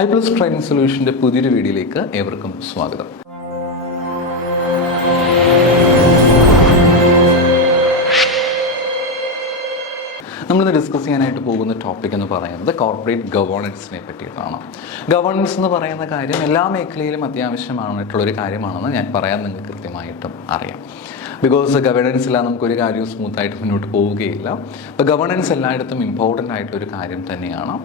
iPlus training സൊല്യൂഷൻ്റെ പുതിയൊരു വീഡിയോയിലേക്ക് ഏവർക്കും സ്വാഗതം. നമ്മളിന്ന് ഡിസ്കസ് ചെയ്യാനായിട്ട് പോകുന്ന ടോപ്പിക് എന്ന് പറയുന്നത് കോർപ്പറേറ്റ് ഗവേണൻസിനെ പറ്റിയിട്ടാണ്. ഗവേണൻസ് എന്ന് പറയുന്ന കാര്യം എല്ലാ മേഖലയിലും അത്യാവശ്യമായിട്ടുള്ളൊരു കാര്യമാണെന്ന് ഞാൻ പറയാൻ നിങ്ങൾക്ക് കൃത്യമായിട്ടും അറിയാം. ബിക്കോസ് ഗവേണൻസ് ഇല്ലാതെ നമുക്കൊരു കാര്യവും സ്മൂത്തായിട്ട് മുന്നോട്ട് പോവുകയില്ല. അപ്പോൾ ഗവേണൻസ് എല്ലായിടത്തും ഇമ്പോർട്ടൻ്റ് ആയിട്ടൊരു കാര്യം തന്നെയാണ്.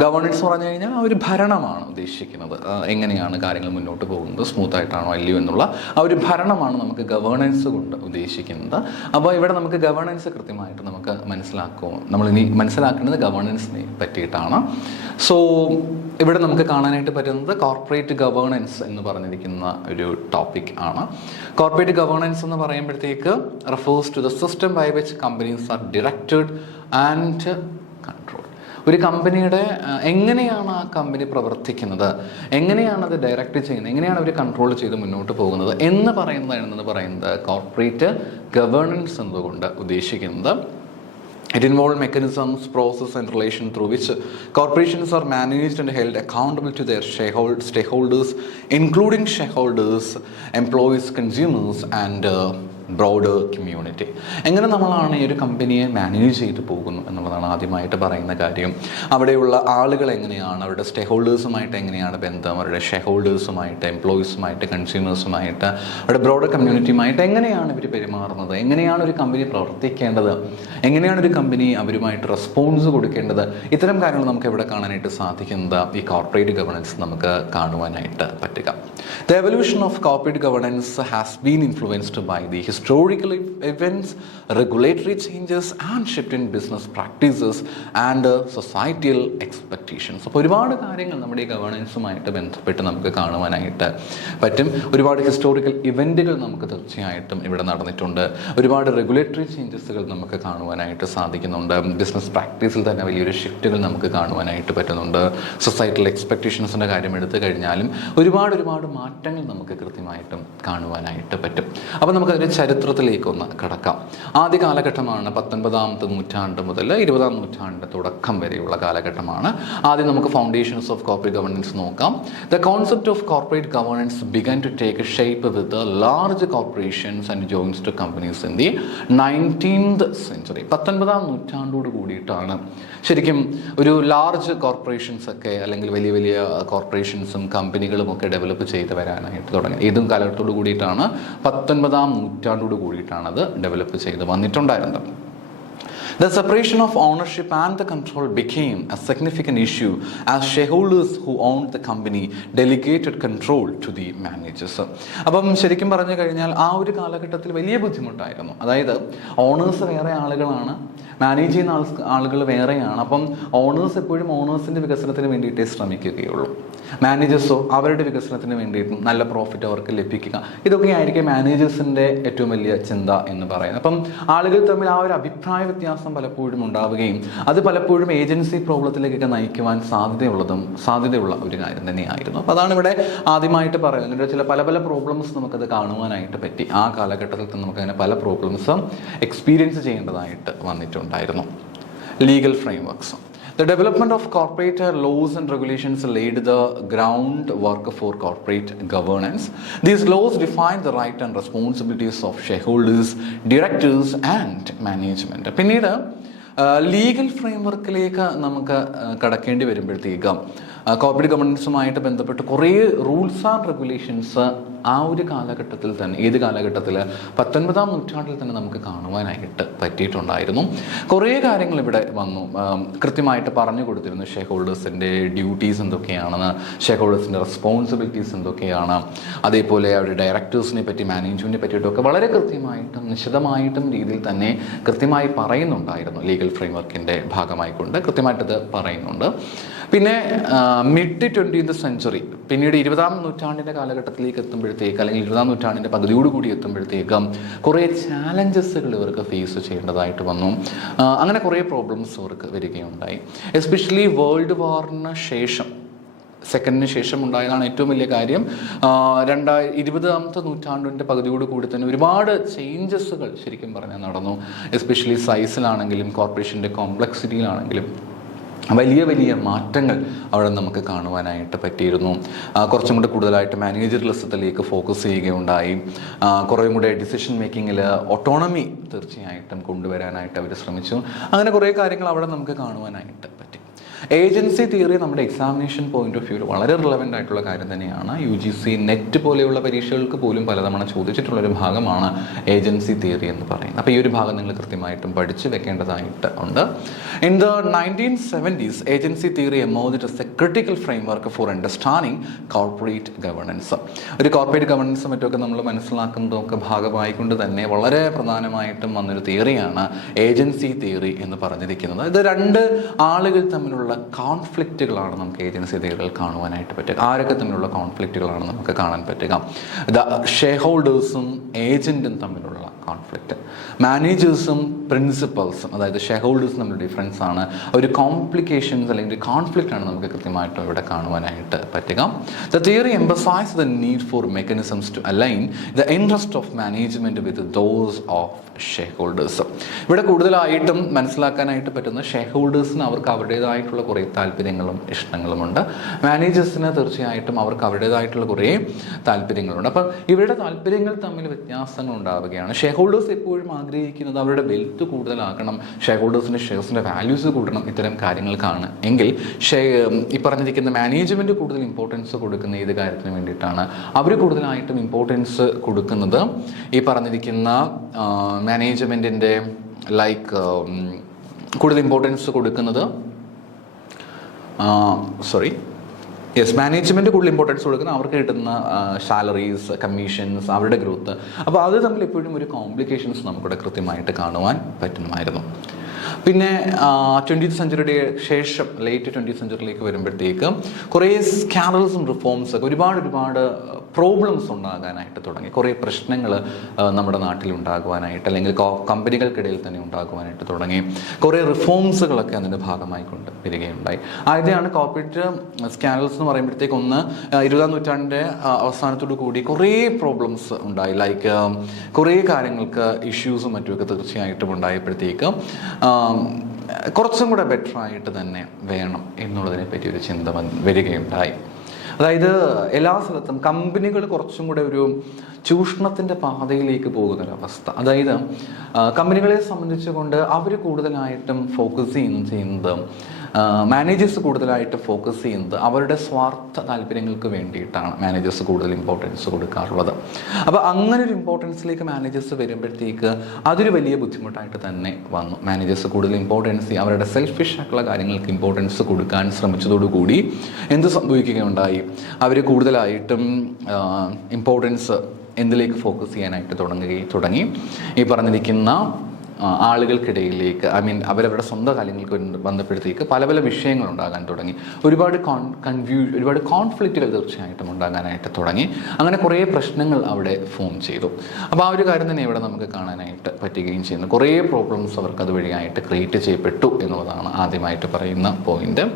ഗവേണൻസ് പറഞ്ഞു കഴിഞ്ഞാൽ ആ ഒരു ഭരണമാണ് ഉദ്ദേശിക്കുന്നത്. എങ്ങനെയാണ് കാര്യങ്ങൾ മുന്നോട്ട് പോകുന്നത്, സ്മൂത്തായിട്ടാണോ അല്ലയോ എന്നുള്ള ആ ഒരു ഭരണമാണ് നമുക്ക് ഗവേണൻസ് കൊണ്ട് ഉദ്ദേശിക്കുന്നത്. അപ്പോൾ ഇവിടെ നമുക്ക് ഗവേണൻസ് കൃത്യമായിട്ട് നമുക്ക് നമ്മളിനി മനസ്സിലാക്കേണ്ടത് ഗവേണൻസിനെ പറ്റിയിട്ടാണ്. സോ ഇവിടെ നമുക്ക് കാണാനായിട്ട് പറ്റുന്നത് കോർപ്പറേറ്റ് ഗവേണൻസ് എന്ന് പറഞ്ഞിരിക്കുന്ന ഒരു ടോപ്പിക് ആണ്. കോർപ്പറേറ്റ് ഗവേണൻസ് എന്ന് പറയുമ്പോഴത്തേക്ക് refers to the system by which companies are directed and control. ഒരു കമ്പനിയുടെ എങ്ങനെയാണ് ആ കമ്പനി പ്രവർത്തിക്കുന്നത്, എങ്ങനെയാണ് അത് ഡയറക്റ്റ് ചെയ്യുന്നത്, എങ്ങനെയാണ് അവർ കൺട്രോൾ ചെയ്ത് മുന്നോട്ട് പോകുന്നത് എന്ന് പറയുന്നത് കോർപ്പറേറ്റ് ഗവേണൻസ് എന്നതുകൊണ്ട് ഉദ്ദേശിക്കുന്നത്. It involves mechanisms, process and relation through which corporations are managed and held accountable to their stakeholders, including shareholders, employees, consumers and broader community. എങ്ങനെ നമ്മളാണ് ഈ ഒരു കമ്പനിയെ മാനേജ് ചെയ്ത് പോകുന്നു എന്നുള്ളതാണ് ആദ്യമായിട്ട് പറയുന്ന കാര്യം. അവിടെയുള്ള ആളുകൾ എങ്ങനെയാണ്, അവരുടെ സ്റ്റേ ഹോൾഡേഴ്സുമായിട്ട് എങ്ങനെയാണ് ബന്ധം, അവരുടെ ഷെയർ ഹോൾഡേഴ്സുമായിട്ട്, എംപ്ലോയീസുമായിട്ട്, കൺസ്യൂമേഴ്സുമായിട്ട്, അവരുടെ ബ്രോഡർ കമ്മ്യൂണിറ്റിയുമായിട്ട് എങ്ങനെയാണ് ഇവർ പെരുമാറുന്നത്, എങ്ങനെയാണ് ഒരു കമ്പനി പ്രവർത്തിക്കേണ്ടത്, എങ്ങനെയാണ് ഒരു കമ്പനി അവരുമായിട്ട് റെസ്പോൺസ് കൊടുക്കേണ്ടത്, ഇത്തരം കാര്യങ്ങൾ നമുക്ക് ഇവിടെ കാണാനായിട്ട് സാധിക്കുന്നത് ഈ കോർപ്പറേറ്റ് ഗവേണൻസ് നമുക്ക് കാണുവാനായിട്ട് പറ്റുക. The evolution of corporate governance has been influenced by the historical events, regulatory changes and shift in business practices and societal expectations. അപ്പോൾ ഒരുപാട് കാര്യങ്ങൾ നമ്മുടെ ഈ ഗവേണൻസുമായിട്ട് ബന്ധപ്പെട്ട് നമുക്ക് കാണുവാനായിട്ട് പറ്റും. ഒരുപാട് ഹിസ്റ്റോറിക്കൽ ഇവൻറ്റുകൾ നമുക്ക് തീർച്ചയായിട്ടും ഇവിടെ നടന്നിട്ടുണ്ട്. ഒരുപാട് റെഗുലേറ്ററി ചേഞ്ചസുകൾ നമുക്ക് കാണുവാനായിട്ട് സാധിക്കുന്നുണ്ട്. ബിസിനസ് പ്രാക്ടീസിൽ തന്നെ വലിയൊരു ഷിഫ്റ്റുകൾ നമുക്ക് കാണുവാനായിട്ട് പറ്റുന്നുണ്ട്. സൊസൈറ്റൽ എക്സ്പെക്റ്റേഷൻസിൻ്റെ കാര്യം എടുത്തു കഴിഞ്ഞാലും ഒരുപാട് മാറ്റങ്ങൾ നമുക്ക് കൃത്യമായിട്ടും കാണുവാനായിട്ട് പറ്റും. അപ്പോൾ നമുക്കതിൻ്റെ ചരിത്രത്തിലേക്കൊന്ന് കടക്കാം. ആദ്യ കാലഘട്ടമാണ് 19ാമത്തെ നൂറ്റാണ്ട് മുതൽ 20ാം നൂറ്റാണ്ടിൻ്റെ തുടക്കം വരെയുള്ള കാലഘട്ടമാണ്. ആദ്യം നമുക്ക് ഫൗണ്ടേഷൻസ് ഓഫ് കോർപ്പറേറ്റ് ഗവേണൻസ് നോക്കാം. The concept of corporate governance began to take a shape with large corporations and joins to companies in the 19th century. 19ാം നൂറ്റാണ്ടോട് കൂടിയിട്ടാണ് ശരിക്കും ഒരു ലാർജ് കോർപ്പറേഷൻസ് ഒക്കെ അല്ലെങ്കിൽ വലിയ വലിയ കോർപ്പറേഷൻസും കമ്പനികളും ഒക്കെ ഡെവലപ്പ് ചെയ്ത് വരാനായിട്ട് തുടങ്ങി. ഏതും കാലഘട്ടത്തോട് കൂടിയിട്ടാണ് 19ാം നൂറ്റാണ്ടോട് കൂടിയിട്ടാണ് അത് ഡെവലപ്പ് ചെയ്ത് വന്നിട്ടുണ്ടായിരുന്നത്. The separation of ownership and the control became a significant issue as shareholders who owned the company delegated control to the managers. അപ്പം ശരിക്കും പറഞ്ഞു കഴിഞ്ഞാൽ ആ ഒരു കാലഘട്ടത്തിൽ വലിയ ബുദ്ധിമുട്ടായിരുന്നു. അതായത് ഓണേഴ്സ് വേറെ ആളുകളാണ്, മാനേജ് ചെയ്യുന്ന ആളുകൾ വേറെയാണ്. അപ്പം ഓണേഴ്സ് എപ്പോഴും ഓണേഴ്സിൻ്റെ വികസനത്തിന് വേണ്ടിയിട്ടേ ശ്രമിക്കുകയുള്ളൂ. മാനേജേഴ്സോ അവരുടെ വികസനത്തിന് വേണ്ടിയിട്ടും നല്ല പ്രോഫിറ്റ് അവർക്ക് ലഭിക്കുക, ഇതൊക്കെ ആയിരിക്കും മാനേജേഴ്സിൻ്റെ ഏറ്റവും വലിയ ചിന്ത എന്ന് പറയുന്നത്. അപ്പം ആളുകൾ തമ്മിൽ ആ ഒരു അഭിപ്രായ വ്യത്യാസം പലപ്പോഴും ഉണ്ടാവുകയും അത് പലപ്പോഴും ഏജൻസി പ്രോബ്ലത്തിലേക്കൊക്കെ നയിക്കുവാൻ സാധ്യതയുള്ള ഒരു കാര്യം തന്നെയായിരുന്നു. അപ്പോൾ അതാണ് ഇവിടെ ആദ്യമായിട്ട് പറയുന്നത്. ചില പല പ്രോബ്ലംസ് നമുക്കത് കാണുവാനായിട്ട് പറ്റി. ആ കാലഘട്ടത്തിൽ തന്നെ നമുക്കങ്ങനെ പല പ്രോബ്ലംസും എക്സ്പീരിയൻസ് ചെയ്യേണ്ടതായിട്ട് വന്നിട്ടുണ്ടായിരുന്നു. Legal frameworks. The development of corporate laws and regulations laid the groundwork for corporate governance. These laws define the rights and responsibilities of shareholders, directors and management. പിന്നീട് ലീഗൽ ഫ്രെയിംവർക്കിലേക്ക് നമുക്ക് കടക്കേണ്ടി വരുമ്പോഴത്തേക്കും കോർപ്പറേറ്റ് ഗവേണൻസുമായിട്ട് ബന്ധപ്പെട്ട് കുറേ റൂൾസ് ആൻഡ് റെഗുലേഷൻസ് ആ ഒരു കാലഘട്ടത്തിൽ തന്നെ, ഏത് കാലഘട്ടത്തിൽ 19ാം നൂറ്റാണ്ടിൽ തന്നെ നമുക്ക് കാണുവാനായിട്ട് പറ്റിയിട്ടുണ്ടായിരുന്നു. കുറേ കാര്യങ്ങൾ ഇവിടെ വന്നു. കൃത്യമായിട്ട് പറഞ്ഞു കൊടുത്തിരുന്നു ഷെയർ ഹോൾഡേഴ്സിൻ്റെ ഡ്യൂട്ടീസ് എന്തൊക്കെയാണെന്ന്, ഷെയർ ഹോൾഡേഴ്സിൻ്റെ റെസ്പോൺസിബിലിറ്റീസ് എന്തൊക്കെയാണ്, അതേപോലെ അവരുടെ ഡയറക്ടേഴ്സിനെ പറ്റി, മാനേജ്മെൻറ്റിനെ പറ്റിയിട്ടൊക്കെ വളരെ കൃത്യമായിട്ടും നിശിതമായിട്ടും രീതിയിൽ തന്നെ കൃത്യമായി പറയുന്നുണ്ടായിരുന്നു. ലീഗൽ ഫ്രെയിംവർക്കിൻ്റെ ഭാഗമായിക്കൊണ്ട് കൃത്യമായിട്ടത് പറയുന്നുണ്ട്. പിന്നെ മിഡ് 20th century, പിന്നീട് 20ാം നൂറ്റാണ്ടിൻ്റെ കാലഘട്ടത്തിലേക്ക് എത്തുമ്പോഴത്തേക്ക് അല്ലെങ്കിൽ 20ാം നൂറ്റാണ്ടിൻ്റെ പകുതിയോട് കൂടി എത്തുമ്പോഴത്തേക്കും കുറേ ചാലഞ്ചസുകൾ ഇവർക്ക് ഫേസ് ചെയ്യേണ്ടതായിട്ട് വന്നു. അങ്ങനെ കുറേ പ്രോബ്ലംസ് ഇവർക്ക് വരികയുണ്ടായി. എസ്പെഷ്യലി വേൾഡ് വാറിന് ശേഷം, സെക്കൻഡിന് ശേഷം ഉണ്ടായതാണ് ഏറ്റവും വലിയ കാര്യം. 20ാമത്തെ നൂറ്റാണ്ടിൻ്റെ പകുതിയോട് കൂടി തന്നെ ഒരുപാട് ചേഞ്ചസുകൾ ശരിക്കും പറഞ്ഞാൽ നടന്നു. എസ്പെഷ്യലി സൈസിലാണെങ്കിലും കോർപ്പറേഷൻ്റെ കോംപ്ലക്സിറ്റിയിലാണെങ്കിലും വലിയ വലിയ മാറ്റങ്ങൾ അവിടെ നമുക്ക് കാണുവാനായിട്ട് പറ്റിയിരുന്നു. കുറച്ചും കൂടെ കൂടുതലായിട്ട് മാനേജറിലിസത്തിലേക്ക് ഫോക്കസ് ചെയ്യുകയുണ്ടായി. കുറേയും കൂടെ ഡിസിഷൻ മേക്കിങ്ങിൽ ഓട്ടോണമി തീർച്ചയായിട്ടും കൊണ്ടുവരാനായിട്ട് അവർ ശ്രമിച്ചു. അങ്ങനെ കുറേ കാര്യങ്ങൾ അവിടെ നമുക്ക് കാണുവാനായിട്ട് പറ്റി. ഏജൻസി തിയറി നമ്മുടെ എക്സാമിനേഷൻ പോയിന്റ് ഓഫ് വ്യൂവിൽ വളരെ റിലവൻ്റ് ആയിട്ടുള്ള കാര്യം തന്നെയാണ്. UGC നെറ്റ് പോലെയുള്ള പരീക്ഷകൾക്ക് പോലും പലതവണ ചോദിച്ചിട്ടുള്ളൊരു ഭാഗമാണ് ഏജൻസി തിയറി എന്ന് പറയുന്നത്. അപ്പോൾ ഈ ഒരു ഭാഗം നിങ്ങൾ കൃത്യമായിട്ടും പഠിച്ച് വെക്കേണ്ടതായിട്ട് ഉണ്ട്. In the 1970s, agency theory emerged as a critical framework for understanding corporate governance. ഒരു കോർപ്പറേറ്റ് ഗവർണൻസും മറ്റൊക്കെ നമ്മൾ മനസ്സിലാക്കുന്നതൊക്കെ ഭാഗമായിക്കൊണ്ട് തന്നെ വളരെ പ്രധാനമായിട്ടും വന്നൊരു തിയറിയാണ് ഏജൻസി തിയറി എന്ന് പറഞ്ഞിരിക്കുന്നത്. ഇത് രണ്ട് ആളുകൾ തമ്മിലുള്ള കോൺഫ്ലിക്റ്റുകളാണ് നമുക്ക് ഏജൻസി തിയറികൾ കാണുവാനായിട്ട് പറ്റുക. ആരൊക്കെ തമ്മിലുള്ള കോൺഫ്ലിക്റ്റുകളാണ് നമുക്ക് കാണാൻ പറ്റുക? ഷെയർ ഹോൾഡേഴ്സും ഏജൻറ്റും തമ്മിലുള്ള കോൺഫ്ലിക്റ്റ്, മാനേജേഴ്സും പ്രിൻസിപ്പൽസും, അതായത് ഷെയർ ഹോൾഡേഴ്സ് തമ്മിലുള്ള ഡിഫറൻസ് ആണ്, ഒരു കോംപ്ലിക്കേഷൻസ് അല്ലെങ്കിൽ ഒരു കോൺഫ്ലിക്റ്റ് ആണ് നമുക്ക് കൃത്യമായിട്ടും ഇവിടെ കാണുവാനായിട്ട് പറ്റുക. The theory emphasise the need for mechanisms to align the interest of management with those of shareholders. ഇവിടെ കൂടുതലായിട്ടും മനസ്സിലാക്കാനായിട്ട് പറ്റുന്ന ഷെയർ ഹോൾഡേഴ്സിന് അവർക്ക് അവരുടേതായിട്ടുള്ള കുറേ താല്പര്യങ്ങളും ഇഷ്ടങ്ങളുമുണ്ട്. മാനേജേഴ്സിന് തീർച്ചയായിട്ടും അവർക്ക് അവരുടേതായിട്ടുള്ള കുറേ താല്പര്യങ്ങളുണ്ട്. അപ്പം ഇവരുടെ താല്പര്യങ്ങൾ തമ്മിൽ വ്യത്യാസങ്ങൾ ഉണ്ടാവുകയാണ്. ഷെയർ ഹോൾഡേഴ്സ് എപ്പോഴും ആഗ്രഹിക്കുന്നത് അവരുടെ വെൽത്ത് കൂടുതലാക്കണം, ഷെയർ ഹോൾഡേഴ്സിൻ്റെ ഷെയർസിൻ്റെ വാല്യൂസ് കൂടണം, ഇത്തരം കാര്യങ്ങൾക്കാണ്. എങ്കിൽ ഈ പറഞ്ഞിരിക്കുന്ന മാനേജ്മെൻറ്റ് കൂടുതൽ ഇമ്പോർട്ടൻസ് കൊടുക്കുന്ന ഏത് കാര്യത്തിന് വേണ്ടിയിട്ടാണ്? അവർ കൂടുതലായിട്ടും ഇമ്പോർട്ടൻസ് കൊടുക്കുന്നത് ഈ പറഞ്ഞിരിക്കുന്ന മാനേജ്മെൻറ്റിൻ്റെ കൂടുതൽ ഇമ്പോർട്ടൻസ് കൊടുക്കുന്നത് മാനേജ്മെൻറ്റ് കൂടുതൽ ഇമ്പോർട്ടൻസ് കൊടുക്കുന്ന അവർക്ക് കിട്ടുന്ന സാലറീസ്, കമ്മീഷൻസ്, അവരുടെ ഗ്രോത്ത്. അപ്പോൾ അത് തമ്മിൽ എപ്പോഴും ഒരു കോംപ്ലിക്കേഷൻസ് നമുക്കിവിടെ കൃത്യമായിട്ട് കാണുവാൻ പറ്റുമായിരുന്നു. പിന്നെ 20th സെഞ്ച്വറിയുടെ ശേഷം ലേറ്റ് 20th സെഞ്ച്വറിയിലേക്ക് വരുമ്പോഴത്തേക്ക് കുറേ സ്കാൻഡൽസും റിഫോംസ് ഒക്കെ ഒരുപാട് പ്രോബ്ലംസ് ഉണ്ടാകാനായിട്ട് തുടങ്ങി. കുറേ പ്രശ്നങ്ങൾ നമ്മുടെ നാട്ടിൽ ഉണ്ടാകുവാനായിട്ട് അല്ലെങ്കിൽ കമ്പനികൾക്കിടയിൽ തന്നെ ഉണ്ടാകുവാനായിട്ട് തുടങ്ങി. കുറേ റിഫോംസുകളൊക്കെ അതിൻ്റെ ഭാഗമായിക്കൊണ്ട് വരികയുണ്ടായി. ആദ്യമാണ് കോർപ്പറേറ്റ് സ്കാൻഡൽസ് എന്ന് പറയുമ്പോഴത്തേക്ക് ഒന്ന് 20ാം നൂറ്റാണ്ടിൻ്റെ അവസാനത്തോടു കൂടി കുറേ പ്രോബ്ലംസ് ഉണ്ടായി. കുറേ കാര്യങ്ങൾക്ക് ഇഷ്യൂസും മറ്റുമൊക്കെ തീർച്ചയായിട്ടും ഉണ്ടായപ്പോഴത്തേക്ക് കുറച്ചും കൂടെ ബെറ്ററായിട്ട് തന്നെ വേണം എന്നുള്ളതിനെ പറ്റി ഒരു ചിന്ത വരികയുണ്ടായി. അതായത് എല്ലാ സ്ഥലത്തും കമ്പനികൾ കുറച്ചും കൂടെ ഒരു ചൂഷണത്തിൻ്റെ പാതയിലേക്ക് പോകുന്നൊരവസ്ഥ. അതായത് കമ്പനികളെ സംബന്ധിച്ചുകൊണ്ട് അവർ കൂടുതലായിട്ടും ഫോക്കസ് ചെയ്യുന്നത് മാനേജേഴ്സ് കൂടുതലായിട്ട് ഫോക്കസ് ചെയ്യുന്നത് അവരുടെ സ്വാർത്ഥ താല്പര്യങ്ങൾക്ക് വേണ്ടിയിട്ടാണ് മാനേജേഴ്സ് കൂടുതൽ ഇമ്പോർട്ടൻസ് കൊടുക്കാറുള്ളത്. അപ്പോൾ അങ്ങനെ ഒരു ഇമ്പോർട്ടൻസിലേക്ക് മാനേജേഴ്സ് വരുമ്പോഴത്തേക്ക് അതൊരു വലിയ ബുദ്ധിമുട്ടായിട്ട് തന്നെ വന്നു. മാനേജേഴ്സ് കൂടുതൽ ഇമ്പോർട്ടൻസ് അവരുടെ സെൽഫിഷ് ആയിട്ടുള്ള കാര്യങ്ങൾക്ക് ഇമ്പോർട്ടൻസ് കൊടുക്കാൻ ശ്രമിച്ചതോടുകൂടി എന്ത് സംഭവിക്കുകയുണ്ടായി? അവർ കൂടുതലായിട്ടും ഇമ്പോർട്ടൻസ് എന്തിലേക്ക് ഫോക്കസ് ചെയ്യാനായിട്ട് തുടങ്ങി ഈ പറഞ്ഞിരിക്കുന്ന ആളുകൾക്കിടയിലേക്ക്, അവരവരുടെ സ്വന്തം കാര്യങ്ങൾക്ക് ബന്ധപ്പെടുത്തേക്ക് പല വിഷയങ്ങൾ ഉണ്ടാകാൻ തുടങ്ങി. ഒരുപാട് കോൺഫ്ലിക്റ്റുകൾ തീർച്ചയായിട്ടും ഉണ്ടാകാനായിട്ട് തുടങ്ങി. അങ്ങനെ കുറേ പ്രശ്നങ്ങൾ അവിടെ ഫോം ചെയ്തു. അപ്പോൾ ആ ഒരു കാര്യം തന്നെ ഇവിടെ നമുക്ക് കാണാനായിട്ട് പറ്റുകയും ചെയ്യുന്നു. കുറേ പ്രോബ്ലംസ് അവർക്ക് അതുവഴിയായിട്ട് ക്രിയേറ്റ് ചെയ്യപ്പെട്ടു എന്നുള്ളതാണ് ആദ്യമായിട്ട് പറയുന്ന പോയിന്റ്.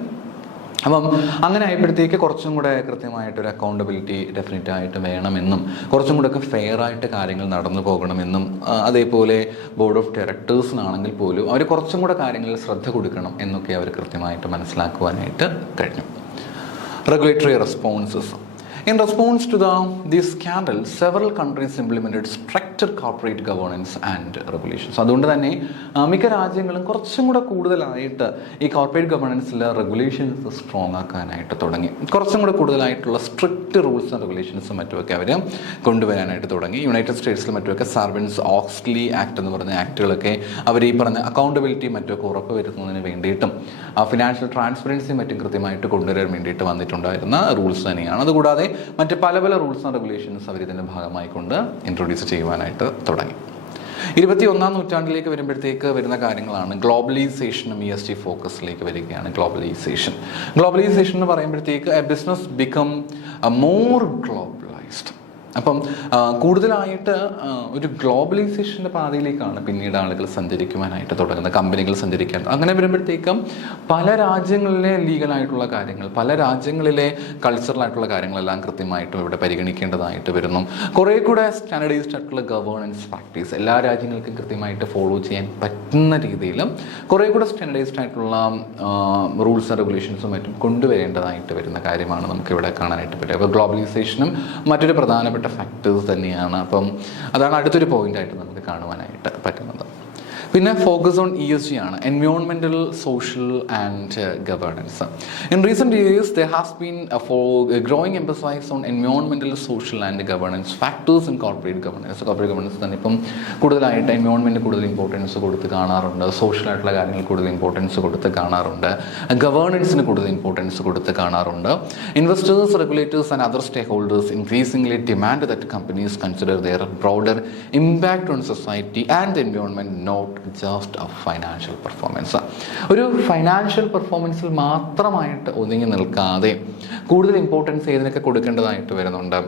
അപ്പം അങ്ങനെ ആയപ്പോഴത്തേക്ക് കുറച്ചും കൂടെ കൃത്യമായിട്ടൊരു അക്കൗണ്ടബിലിറ്റി ഡെഫിനറ്റായിട്ട് വേണമെന്നും കുറച്ചും കൂടെ ഒക്കെ ഫെയർ ആയിട്ട് കാര്യങ്ങൾ നടന്നു പോകണമെന്നും അതേപോലെ ബോർഡ് ഓഫ് ഡയറക്ടേഴ്സിനാണെങ്കിൽ പോലും അവർ കുറച്ചും കൂടെ കാര്യങ്ങളിൽ ശ്രദ്ധ കൊടുക്കണം എന്നൊക്കെ അവർ കൃത്യമായിട്ട് മനസ്സിലാക്കുവാനായിട്ട് കഴിഞ്ഞു. Regulatory responses. In response to these scandals, several countries implemented stricter corporate governance and regulations. അതുകൊണ്ട് തന്നെ മിക്ക രാജ്യങ്ങളും കുറച്ചും കൂടെ കൂടുതലായിട്ട് ഈ കോർപ്പറേറ്റ് ഗവേണൻസിൽ റെഗുലേഷൻസ് സ്ട്രോങ് ആക്കാനായിട്ട് തുടങ്ങി. കുറച്ചും കൂടെ കൂടുതലായിട്ടുള്ള സ്ട്രിക്റ്റ് റൂൾസ് ആൻഡ് റെഗുലേഷൻസും മറ്റുമൊക്കെ അവർ കൊണ്ടുവരാനായിട്ട് തുടങ്ങി. യുണൈറ്റഡ് സ്റ്റേറ്റ്സിൽ മറ്റുമൊക്കെ സാർബൻസ്-ഓക്സ്ലി ആക്ട് എന്ന് പറഞ്ഞ ആക്ടുകളൊക്കെ അവർ ഈ പറഞ്ഞ അക്കൗണ്ടബിലിറ്റി മറ്റുമൊക്കെ ഉറപ്പ് വരുത്തുന്നതിന് വേണ്ടിയിട്ടും ഫിനാൻഷ്യൽ ട്രാൻസ്പെറൻസിയും മറ്റും കൃത്യമായിട്ട് കൊണ്ടുവരാൻ വേണ്ടിയിട്ട് വന്നിട്ടുണ്ടായിരുന്ന റൂൾസ് തന്നെയാണ്. അതുകൂടാതെ മറ്റ് പല റൂൾസ് ആൻഡ് റെഗുലേഷൻസ് അവർ ഇതിൻ്റെ ഭാഗമായിക്കൊണ്ട് ഇൻട്രൊഡ്യൂസ് ചെയ്യുവാനായിട്ട് തുടങ്ങി. 21ാം നൂറ്റാണ്ടിലേക്ക് വരുമ്പോഴത്തേക്ക് വരുന്ന കാര്യങ്ങളാണ് ഗ്ലോബലൈസേഷനും ESG ഫോക്കസിലേക്ക് വരികയാണ്. ഗ്ലോബലൈസേഷൻ എന്ന് പറയുമ്പോഴത്തേക്ക് A business become more globalised. അപ്പം കൂടുതലായിട്ട് ഒരു ഗ്ലോബലൈസേഷൻ്റെ പാതയിലേക്കാണ് പിന്നീട് ആളുകൾ സഞ്ചരിക്കുവാനായിട്ട് തുടങ്ങുന്നത്, കമ്പനികൾ സഞ്ചരിക്കാൻ. അങ്ങനെ വരുമ്പോഴത്തേക്കും പല രാജ്യങ്ങളിലെ ലീഗലായിട്ടുള്ള കാര്യങ്ങൾ, പല രാജ്യങ്ങളിലെ കൾച്ചറലായിട്ടുള്ള കാര്യങ്ങളെല്ലാം കൃത്യമായിട്ടും ഇവിടെ പരിഗണിക്കേണ്ടതായിട്ട് വരുന്നു. കുറേ കൂടെ സ്റ്റാൻഡേർഡൈസ്ഡ് ആയിട്ടുള്ള ഗവേണൻസ് പ്രാക്ടീസ് എല്ലാ രാജ്യങ്ങൾക്കും കൃത്യമായിട്ട് ഫോളോ ചെയ്യാൻ പറ്റുന്ന രീതിയിലും കുറേ കൂടെ സ്റ്റാൻഡേർഡൈസ്ഡ് ആയിട്ടുള്ള റൂൾസ് ആൻഡ് റെഗുലേഷൻസും മറ്റും കൊണ്ടുവരേണ്ടതായിട്ട് വരുന്ന കാര്യമാണ് നമുക്കിവിടെ കാണാനായിട്ട് പറ്റുക. അപ്പോൾ ഗ്ലോബലൈസേഷനും മറ്റൊരു പ്രധാനപ്പെട്ട ഫാക്ടേഴ്സ് തന്നെയാണ്. അപ്പം അതാണ് അടുത്തൊരു പോയിന്റായിട്ട് നമുക്ക് കാണുവാനായിട്ട് പറ്റുന്നത്. പിന്നെ ഫോക്കസ് ഓൺ ESG ആണ്, environmental, social and governance. In recent years there has been growing emphasise on environmental, social and governance factors in corporate governance. Corporate governance തന്നെ ഇപ്പം കൂടുതലായിട്ട് എൻവയോൺമെൻറ്റ് കൂടുതൽ ഇമ്പോർട്ടൻസ് കൊടുത്ത് കാണാറുണ്ട്, സോഷ്യലായിട്ടുള്ള കാര്യങ്ങൾ കൂടുതൽ ഇമ്പോർട്ടൻസ് കൊടുത്ത് കാണാറുണ്ട്, ഗവേണൻസിന് കൂടുതൽ ഇമ്പോർട്ടൻസ് കൊടുത്ത് കാണാറുണ്ട്. Investors, regulators and other stakeholders increasingly demand that companies consider their broader impact on society and the environment, not just a financial performance. ഒരു ഫൈനാൻഷ്യൽ പെർഫോമൻസിൽ മാത്രമായിട്ട് ഒതുങ്ങി നിൽക്കാതെ കൂടുതൽ ഇമ്പോർട്ടൻസ് ഏതിനൊക്കെ കൊടുക്കേണ്ടതായിട്ട് വരുന്നുണ്ട്.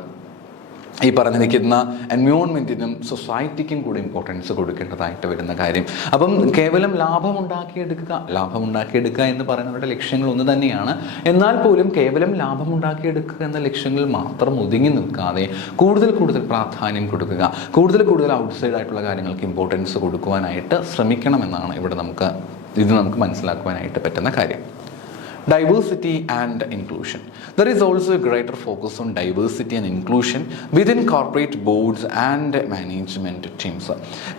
ഈ പറഞ്ഞിരിക്കുന്ന എൻവയോൺമെൻറ്റിനും സൊസൈറ്റിക്കും കൂടി ഇമ്പോർട്ടൻസ് കൊടുക്കേണ്ടതായിട്ട് വരുന്ന കാര്യം. അപ്പം കേവലം ലാഭമുണ്ടാക്കിയെടുക്കുക എന്ന് പറയുന്നവരുടെ ലക്ഷ്യങ്ങൾ ഒന്ന് തന്നെയാണ്. എന്നാൽ പോലും കേവലം ലാഭമുണ്ടാക്കിയെടുക്കുക എന്ന ലക്ഷ്യങ്ങളിൽ മാത്രം ഒതുങ്ങി നിൽക്കാതെ കൂടുതൽ പ്രാധാന്യം കൊടുക്കുക, കൂടുതൽ ഔട്ട്സൈഡ് ആയിട്ടുള്ള കാര്യങ്ങൾക്ക് ഇമ്പോർട്ടൻസ് കൊടുക്കുവാനായിട്ട് ശ്രമിക്കണമെന്നാണ് ഇവിടെ നമുക്ക് മനസ്സിലാക്കുവാനായിട്ട് പറ്റുന്ന കാര്യം. Diversity and inclusion. There is also a greater focus on diversity and inclusion within corporate boards and management teams.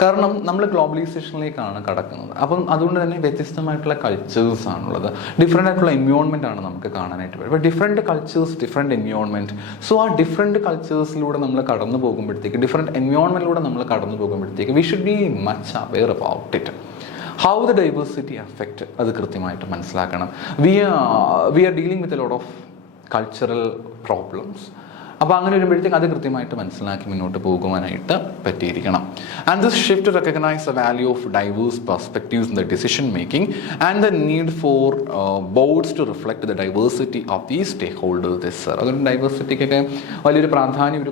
കാരണം നമ്മൾ ഗ്ലോബലൈസേഷനിലേക്കാണ് കടക്കുന്നത്. അപ്പം അതുകൊണ്ട് തന്നെ വ്യത്യസ്തമായിട്ടുള്ള കൾച്ചേഴ്സ് ആണുള്ളത്, ഡിഫറെൻ്റ് ആയിട്ടുള്ള എൻവയോൺമെൻ്റ് ആണ് നമുക്ക് കാണാനായിട്ട് പറ്റും. അപ്പോൾ different cultures, different environment. So ആ ഡിഫറെൻറ്റ് കൾച്ചേഴ്സിലൂടെ നമ്മൾ കടന്നു പോകുമ്പോഴത്തേക്ക്, ഡിഫറെൻറ്റ് എൻവയോൺമെൻറ്റിലൂടെ നമ്മൾ കടന്നു പോകുമ്പോഴത്തേക്ക് we should be much aware about it. How the diversity affect, അത് കൃത്യമായിട്ട് മനസ്സിലാക്കണം. We are dealing with a lot of cultural problems. അപ്പോൾ അങ്ങനെ വരുമ്പോഴത്തേക്ക് അത് കൃത്യമായിട്ട് മനസ്സിലാക്കി മുന്നോട്ട് പോകുവാനായിട്ട് പറ്റിയിരിക്കണം. And this shift recognise the value of diverse perspectives in the decision making and the need for boards to reflect the diversity of the stakeholders. അതുകൊണ്ട് ഡൈവേഴ്സിറ്റിക്കൊക്കെ വലിയൊരു പ്രാധാന്യം ഇവർ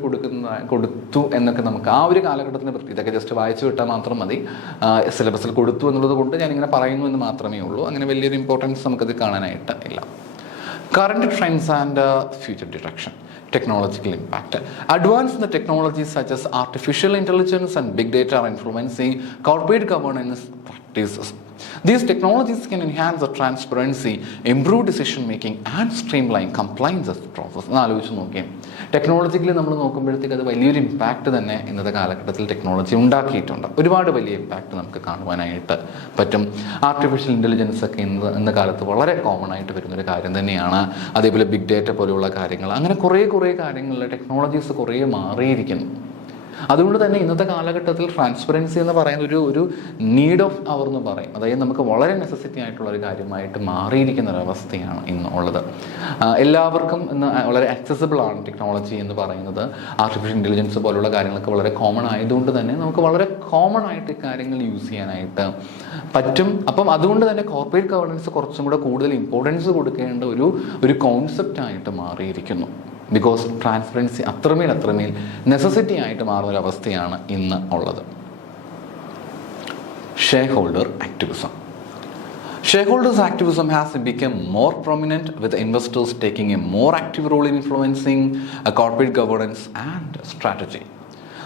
കൊടുത്തു എന്നൊക്കെ നമുക്ക് ആ ഒരു കാലഘട്ടത്തിന് പറ്റി, ഇതൊക്കെ ജസ്റ്റ് വായിച്ചു വിട്ടാൽ മാത്രം മതി, സിലബസിൽ കൊടുത്തു എന്നുള്ളത് കൊണ്ട് ഞാനിങ്ങനെ പറയുന്നു എന്ന് മാത്രമേ ഉള്ളൂ. അങ്ങനെ വലിയൊരു ഇമ്പോർട്ടൻസ് നമുക്കത് കാണാനായിട്ട് ഇല്ല. Current trends and future direction. Technological impact. Advances in the technologies such as artificial intelligence and big data are influencing corporate governance practices. These technologies can enhance the transparency, improve decision making and streamline compliance process. എന്ന് ആലോചിച്ച് നോക്കിയാൽ technologically നമ്മൾ നോക്കുമ്പോഴത്തേക്ക് അത് വലിയൊരു impact തന്നെ ഇന്നത്തെ കാലഘട്ടത്തിൽ ടെക്നോളജി ഉണ്ടാക്കിയിട്ടുണ്ട്. ഒരുപാട് വലിയ ഇമ്പാക്റ്റ് നമുക്ക് കാണുവാനായിട്ട് പറ്റും. ആർട്ടിഫിഷ്യൽ ഇൻ്റലിജൻസ് ഒക്കെ ഇന്ന കാലത്ത് വളരെ കോമൺ ആയിട്ട് വരുന്നൊരു കാര്യം തന്നെയാണ്. അതേപോലെ ബിഗ് ഡേറ്റ പോലെയുള്ള കാര്യങ്ങൾ, അങ്ങനെ കുറേ കാര്യങ്ങളിൽ ടെക്നോളജീസ് കുറേ മാറിയിരിക്കുന്നു. അതുകൊണ്ട് തന്നെ ഇന്നത്തെ കാലഘട്ടത്തിൽ ട്രാൻസ്പെറൻസി എന്ന് പറയുന്ന ഒരു നീഡ് ഓഫ് അവർ എന്ന് പറയും. അതായത് നമുക്ക് വളരെ നെസസിറ്റി ആയിട്ടുള്ള ഒരു കാര്യമായിട്ട് മാറിയിരിക്കുന്ന ഒരവസ്ഥയാണ് ഇന്ന് ഉള്ളത്. എല്ലാവർക്കും ഇന്ന് വളരെ ആക്സസിബിൾ ആണ് ടെക്നോളജി എന്ന് പറയുന്നത്. ആർട്ടിഫിഷ്യൽ ഇൻ്റലിജൻസ് പോലുള്ള കാര്യങ്ങളൊക്കെ വളരെ കോമൺ ആയതുകൊണ്ട് തന്നെ നമുക്ക് വളരെ കോമൺ ആയിട്ട് കാര്യങ്ങൾ യൂസ് ചെയ്യാനായിട്ട് പറ്റും. അപ്പം അതുകൊണ്ട് തന്നെ കോർപ്പറേറ്റ് ഗവേണൻസ് കുറച്ചും കൂടെ കൂടുതൽ ഇമ്പോർട്ടൻസ് കൊടുക്കേണ്ട ഒരു കോൺസെപ്റ്റായിട്ട് മാറിയിരിക്കുന്നു. ബിക്കോസ് ട്രാൻസ്പെറൻസി അത്രമേൽ നെസസിറ്റി ആയിട്ട് മാറുന്നൊരവസ്ഥയാണ് ഇന്ന് ഉള്ളത്. Shareholder activism. Shareholders' activism has become more prominent, with investors taking a more active role in influencing corporate governance and strategy.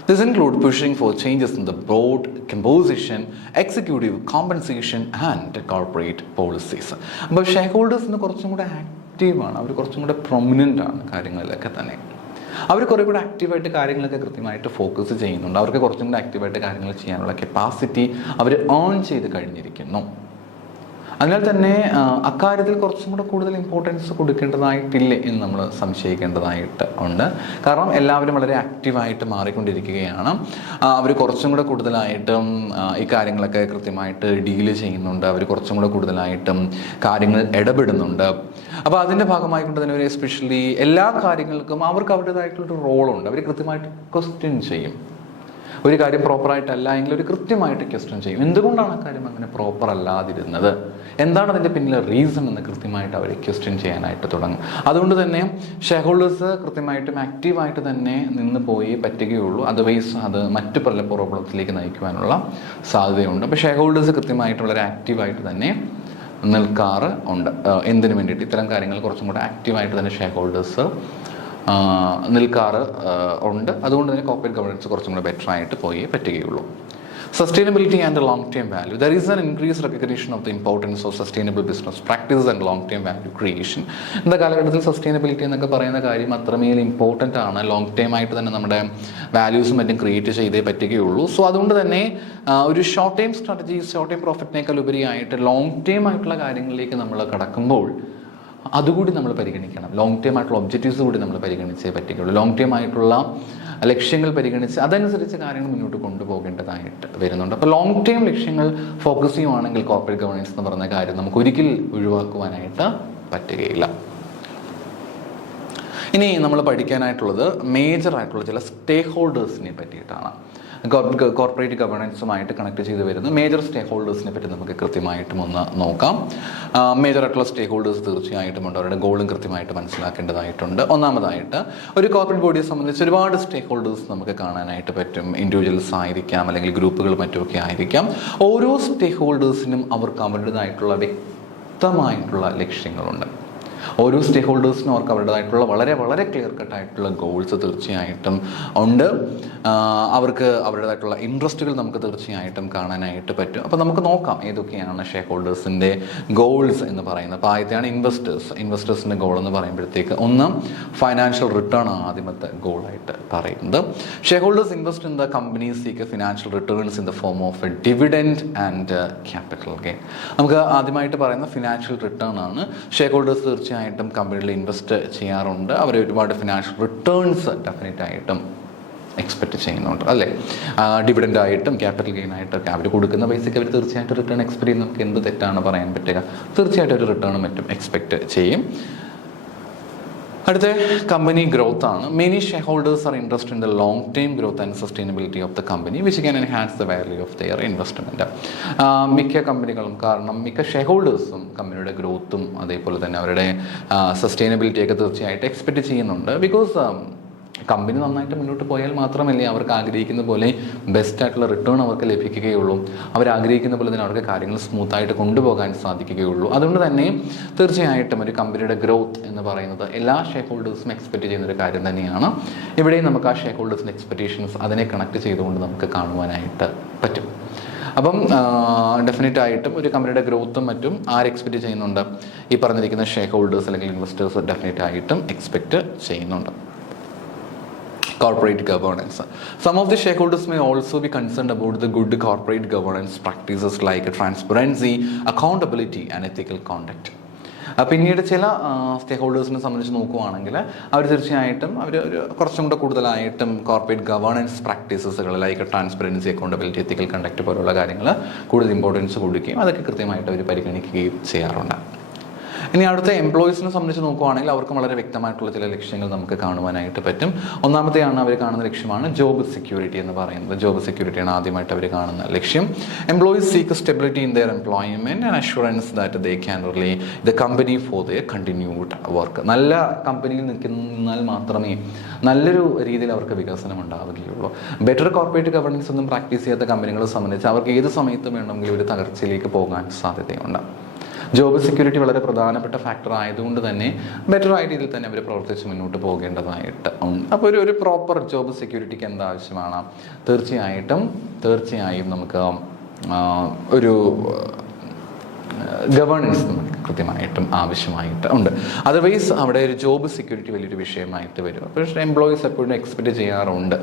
This includes pushing for changes in the board composition, executive compensation and corporate policies. But shareholders കുറച്ചും കൂടെ ആക്റ്റീവാണ്, അവർ കുറച്ചും കൂടെ prominent ആണ് കാര്യങ്ങളിലൊക്കെ തന്നെ. അവർ കുറേ കൂടെ ആക്റ്റീവായിട്ട് കാര്യങ്ങളൊക്കെ കൃത്യമായിട്ട് ഫോക്കസ് ചെയ്യുന്നുണ്ട്. അവർക്ക് കുറച്ചും കൂടെ ആക്റ്റീവായിട്ട് കാര്യങ്ങൾ ചെയ്യാനുള്ള കപ്പാസിറ്റി അവർ ഏൺ ചെയ്ത് കഴിഞ്ഞിരിക്കുന്നു. അതിനാൽ തന്നെ അക്കാര്യത്തിൽ കുറച്ചും കൂടെ കൂടുതൽ ഇമ്പോർട്ടൻസ് കൊടുക്കേണ്ടതായിട്ടില്ലേ എന്ന് നമ്മൾ സംശയിക്കേണ്ടതായിട്ട് ഉണ്ട്. കാരണം എല്ലാവരും വളരെ ആക്റ്റീവായിട്ട് മാറിക്കൊണ്ടിരിക്കുകയാണ്. അവർ കുറച്ചും കൂടെ കൂടുതലായിട്ടും ഈ കാര്യങ്ങളൊക്കെ കൃത്യമായിട്ട് ഡീല് ചെയ്യുന്നുണ്ട്. അവർ കുറച്ചും കൂടെ കൂടുതലായിട്ടും കാര്യങ്ങൾ ഇടപെടുന്നുണ്ട്. അപ്പോൾ അതിൻ്റെ ഭാഗമായിക്കൊണ്ട് തന്നെ അവർ എസ്പെഷ്യലി എല്ലാ കാര്യങ്ങൾക്കും അവർക്ക് അവരുടേതായിട്ടുള്ളൊരു റോളുണ്ട്. അവർ കൃത്യമായിട്ട് ക്വസ്റ്റ്യൻ ചെയ്യും. ഒരു കാര്യം പ്രോപ്പറായിട്ടല്ല എങ്കിൽ ഒരു കൃത്യമായിട്ട് ക്വസ്റ്റ്യൻ ചെയ്യും. എന്തുകൊണ്ടാണ് ആ കാര്യം അങ്ങനെ പ്രോപ്പർ അല്ലാതിരുന്നത്, എന്താണ് അതിൻ്റെ പിന്നിലെ റീസൺ എന്ന് കൃത്യമായിട്ട് അവർ ക്വസ്റ്റ്യൻ ചെയ്യാനായിട്ട് തുടങ്ങും. അതുകൊണ്ട് തന്നെ ഷെയർ ഹോൾഡേഴ്സ് കൃത്യമായിട്ടും ആക്റ്റീവായിട്ട് തന്നെ നിന്ന് പോയി പറ്റുകയുള്ളൂ. അതർവൈസ് അത് മറ്റു പല പ്രോബ്ലത്തിലേക്ക് നയിക്കുവാനുള്ള സാധ്യതയുണ്ട്. അപ്പോൾ ഷെയർ ഹോൾഡേഴ്സ് കൃത്യമായിട്ട് വളരെ ആക്റ്റീവായിട്ട് തന്നെ നിൽക്കാറ് ഉണ്ട്. എന്തിനു വേണ്ടിയിട്ട്? ഇത്തരം കാര്യങ്ങൾ കുറച്ചും കൂടെ ആക്റ്റീവായിട്ട് തന്നെ ഷെയർ ഹോൾഡേഴ്സ് നിൽക്കാറ് ഉണ്ട്. അതുകൊണ്ട് തന്നെ കോർപ്പറേറ്റ് ഗവർണൻസ് കുറച്ചും കൂടെ ബെറ്റർ ആയിട്ട് പോയി പറ്റുകയുള്ളൂ. Sustainability and long-term value. There is an increased recognition of the importance of sustainable business practices and long-term value creation. ഇന്നത്തെ കാലഘട്ടത്തിൽ സസ്റ്റൈനബിലിറ്റി എന്നൊക്കെ പറയുന്ന കാര്യം അത്രമേൽ ഇമ്പോർട്ടൻ്റ് ആണ്. ലോങ് ടേം ആയിട്ട് തന്നെ നമ്മുടെ വാല്യൂസും മറ്റും ക്രിയേറ്റ് ചെയ്തേ പറ്റുകയുള്ളൂ. സോ അതുകൊണ്ട് തന്നെ ഒരു short time strategies, short time പ്രോഫിറ്റിനേക്കാൾ ഉപരിയായിട്ട് ലോങ് ടേം ആയിട്ടുള്ള കാര്യങ്ങളിലേക്ക് നമ്മൾ കടക്കുമ്പോൾ അതുകൂടി നമ്മൾ പരിഗണിക്കണം. ലോങ് ടേം ആയിട്ടുള്ള ഒബ്ജക്റ്റീവ്സ് കൂടി നമ്മൾ പരിഗണിച്ചേ പറ്റുകയുള്ളൂ. ലോങ് ടേം ആയിട്ടുള്ള ലക്ഷ്യങ്ങൾ പരിഗണിച്ച് അതനുസരിച്ച് കാര്യങ്ങൾ മുന്നോട്ട് കൊണ്ടുപോകേണ്ടതായിട്ട് വരുന്നുണ്ട്. അപ്പോൾ ലോങ് ടേം ലക്ഷ്യങ്ങൾ ഫോക്കസ് ചെയ്യുവാണെങ്കിൽ കോർപ്പറേറ്റ് ഗവേണൻസ് എന്ന് പറഞ്ഞ കാര്യം നമുക്ക് ഒരിക്കൽ ഒഴിവാക്കുവാനായിട്ട് പറ്റുകയില്ല. ഇനി നമ്മൾ പഠിക്കാനായിട്ടുള്ളത് മേജറായിട്ടുള്ള ചില സ്റ്റേക്ക് ഹോൾഡേഴ്സിനെ പറ്റിയിട്ടാണ്. കോർപ്പറേറ്റ് ഗവേണൻസുമായിട്ട് കണക്ട് ചെയ്ത് വരുന്ന മേജർ സ്റ്റേക്ക് ഹോൾഡേഴ്സിനെ പറ്റി നമുക്ക് കൃത്യമായിട്ടും ഒന്ന് നോക്കാം. മേജറായിട്ടുള്ള സ്റ്റേക്ക് ഹോൾഡേഴ്സ് തീർച്ചയായിട്ടും ഉണ്ട്. അവരുടെ ഗോളും കൃത്യമായിട്ട് മനസ്സിലാക്കേണ്ടതായിട്ടുണ്ട്. ഒന്നാമതായിട്ട് ഒരു കോർപ്പറേറ്റ് ബോഡിയെ സംബന്ധിച്ച് ഒരുപാട് സ്റ്റേക്ക് ഹോൾഡേഴ്സ് നമുക്ക് കാണാനായിട്ട് പറ്റും. ഇൻഡിവിജ്വൽസ് ആയിരിക്കാം, അല്ലെങ്കിൽ ഗ്രൂപ്പുകൾ മറ്റുമൊക്കെ ആയിരിക്കാം. ഓരോ സ്റ്റേക്ക് ഹോൾഡേഴ്സിനും അവർക്ക് അവരുടേതായിട്ടുള്ള വ്യക്തമായിട്ടുള്ള ലക്ഷ്യങ്ങളുണ്ട്. ഓരോ സ്റ്റേക്ക് ഹോൾഡേഴ്സിനും അവർക്ക് അവരുടേതായിട്ടുള്ള വളരെ വളരെ ക്ലിയർ കട്ടായിട്ടുള്ള ഗോൾസ് തീർച്ചയായിട്ടും ഉണ്ട്. അവർക്ക് അവരുടേതായിട്ടുള്ള ഇൻട്രസ്റ്റുകൾ നമുക്ക് തീർച്ചയായിട്ടും കാണാനായിട്ട് പറ്റും. അപ്പോൾ നമുക്ക് നോക്കാം ഏതൊക്കെയാണ് ഷെയർ ഹോൾഡേഴ്സിൻ്റെ ഗോൾസ് എന്ന് പറയുന്നത്. അപ്പോൾ ആദ്യത്തെയാണ് ഇൻവെസ്റ്റേഴ്സിൻ്റെ ഗോൾ എന്ന് പറയുമ്പോഴത്തേക്ക് ഒന്ന് ഫൈനാൻഷ്യൽ റിട്ടേൺ ആണ് ആദ്യമത്തെ ഗോളായിട്ട് പറയുന്നത്. Share holders invest in the companies seek financial returns in the form of A dividend and capital gain. നമുക്ക് ആദ്യമായിട്ട് പറയുന്ന ഫിനാൻഷ്യൽ റിട്ടേൺ ആണ്. ഷെയർ ഹോൾഡേഴ്സ് തീർച്ചയായിട്ടും കമ്പനിയിൽ ഇൻവെസ്റ്റ് ചെയ്യാറുണ്ട്. അവർ ഒരുപാട് ഫിനാൻഷ്യൽ റിട്ടേൺസ് ഡെഫിനറ്റ് ആയിട്ടും എക്സ്പെക്റ്റ് ചെയ്യുന്നുണ്ട്, അല്ലേ? ഡിവിഡൻ്റ് ആയിട്ടും ക്യാപിറ്റൽ ഗെയിൻ ആയിട്ടൊക്കെ അവർ കൊടുക്കുന്ന പൈസയ്ക്ക് അവർ തീർച്ചയായിട്ടും റിട്ടേൺ എക്സ്പെക്ട് ചെയ്യും. നമുക്ക് എന്ത് തെറ്റാണ് പറയാൻ പറ്റുക? തീർച്ചയായിട്ടും ഒരു റിട്ടേണും മറ്റും എക്സ്പെക്റ്റ് ചെയ്യും. അടുത്ത കമ്പനി ഗ്രോത്ത് ആണ്. Many share holders are interest in the long time growth and sustainability of the company which can enhance the value of their investment. മിക്ക കമ്പനികളും, കാരണം മിക്ക ഷെയർ ഹോൾഡേഴ്സും കമ്പനിയുടെ ഗ്രോത്തും അതേപോലെ തന്നെ അവരുടെ സസ്റ്റൈനബിലിറ്റിയൊക്കെ തീർച്ചയായിട്ടും എക്സ്പെക്റ്റ് ചെയ്യുന്നുണ്ട്. ബിക്കോസ് കമ്പനി നന്നായിട്ട് മുന്നോട്ട് പോയാൽ മാത്രമല്ലേ അവർക്ക് ആഗ്രഹിക്കുന്ന പോലെ ബെസ്റ്റ് ആയിട്ടുള്ള റിട്ടേൺ അവർക്ക് ലഭിക്കുകയുള്ളൂ. അവരാഗ്രഹിക്കുന്ന പോലെ തന്നെ അവർക്ക് കാര്യങ്ങൾ സ്മൂത്തായിട്ട് കൊണ്ടുപോകാൻ സാധിക്കുകയുള്ളൂ. അതുകൊണ്ട് തന്നെ തീർച്ചയായിട്ടും ഒരു കമ്പനിയുടെ ഗ്രോത്ത് എന്ന് പറയുന്നത് എല്ലാ ഷെയർ ഹോൾഡേഴ്സും എക്സ്പെക്റ്റ് ചെയ്യുന്ന ഒരു കാര്യം തന്നെയാണ്. ഇവിടെയും നമുക്ക് ആ ഷെയർ ഹോൾഡേഴ്സിൻ്റെ എക്സ്പെക്റ്റേഷൻസ് അതിനെ കണക്ട് ചെയ്തുകൊണ്ട് നമുക്ക് കാണുവാനായിട്ട് പറ്റും. അപ്പം ഡെഫിനറ്റ് ആയിട്ടും ഒരു കമ്പനിയുടെ ഗ്രോത്തും മറ്റും ആര് എക്സ്പെക്റ്റ് ചെയ്യുന്നുണ്ട്? ഈ പറഞ്ഞിരിക്കുന്ന ഷെയർ ഹോൾഡേഴ്സ് അല്ലെങ്കിൽ ഇൻവെസ്റ്റേഴ്സ് ഡെഫിനറ്റ് ആയിട്ടും എക്സ്പെക്റ്റ് ചെയ്യുന്നുണ്ട്. Corporate governance. Some of the shareholders may also be concerned about the good corporate governance practices like transparency, accountability and ethical conduct. പിന്നീട് ചില സ്റ്റേക്ക് ഹോൾഡേഴ്സിനെ സംബന്ധിച്ച് നോക്കുകയാണെങ്കിൽ അവർ തീർച്ചയായിട്ടും അവർ കുറച്ചും കൂടെ കൂടുതലായിട്ടും കോർപ്പറേറ്റ് ഗവേണൻസ് പ്രാക്ടീസസുകൾ like transparency, accountability, ethical conduct പോലുള്ള കാര്യങ്ങൾ കൂടുതൽ ഇമ്പോർട്ടൻസ് കൊടുക്കുകയും അതൊക്കെ കൃത്യമായിട്ട് അവർ പരിഗണിക്കുകയും ചെയ്യാറുണ്ട്. ഇനി അടുത്ത എംപ്ലോയീസിനെ സംബന്ധിച്ച് നോക്കുകയാണെങ്കിൽ അവർക്കും വളരെ വ്യക്തമായിട്ടുള്ള ചില ലക്ഷ്യങ്ങൾ നമുക്ക് കാണുവാനായിട്ട് പറ്റും. ഒന്നാമത്തെയാണ് അവർ കാണുന്ന ലക്ഷ്യമാണ് ജോബ് സെക്യൂരിറ്റി എന്ന് പറയുന്നത്. ജോബ് സെക്യൂരിറ്റിയാണ് ആദ്യമായിട്ട് അവർ കാണുന്ന ലക്ഷ്യം. Employees seek stability in there employment and assurance that they can relay the company for their continued work. നല്ല കമ്പനിയിൽ നിൽക്കുന്നാൽ മാത്രമേ നല്ലൊരു രീതിയിൽ അവർക്ക് വികസനം ഉണ്ടാവുകയുള്ളൂ. ബെറ്റർ കോർപ്പറേറ്റ് ഗവർണൻസ് ഒന്നും പ്രാക്ടീസ് ചെയ്യാത്ത കമ്പനികളെ സംബന്ധിച്ച് അവർക്ക് ഏത് സമയത്തും വേണമെങ്കിലും ഒരു തകർച്ചയിലേക്ക് പോകാൻ സാധ്യതയുണ്ട്. ജോബ് സെക്യൂരിറ്റി വളരെ പ്രധാനപ്പെട്ട ഫാക്ടർ ആയതുകൊണ്ട് തന്നെ ബെറ്റർ ആയ രീതിയിൽ തന്നെ അവർ പ്രവർത്തിച്ച് മുന്നോട്ട് പോകേണ്ടതായിട്ട് ഉണ്ട്. അപ്പോൾ ഒരു പ്രോപ്പർ ജോബ് സെക്യൂരിറ്റിക്ക് എന്താവശ്യമാണ്? തീർച്ചയായും നമുക്ക് ഒരു ഗവേണൻസ് നമുക്ക് കൃത്യമായിട്ടും ആവശ്യമായിട്ട് ഉണ്ട്. അതർവൈസ് അവിടെ ഒരു ജോബ് സെക്യൂരിറ്റി വലിയൊരു വിഷയമായിട്ട് വരും. അപ്പോൾ എംപ്ലോയീസ് എപ്പോഴും എക്സ്പെക്റ്റ് ചെയ്യാറുണ്ട്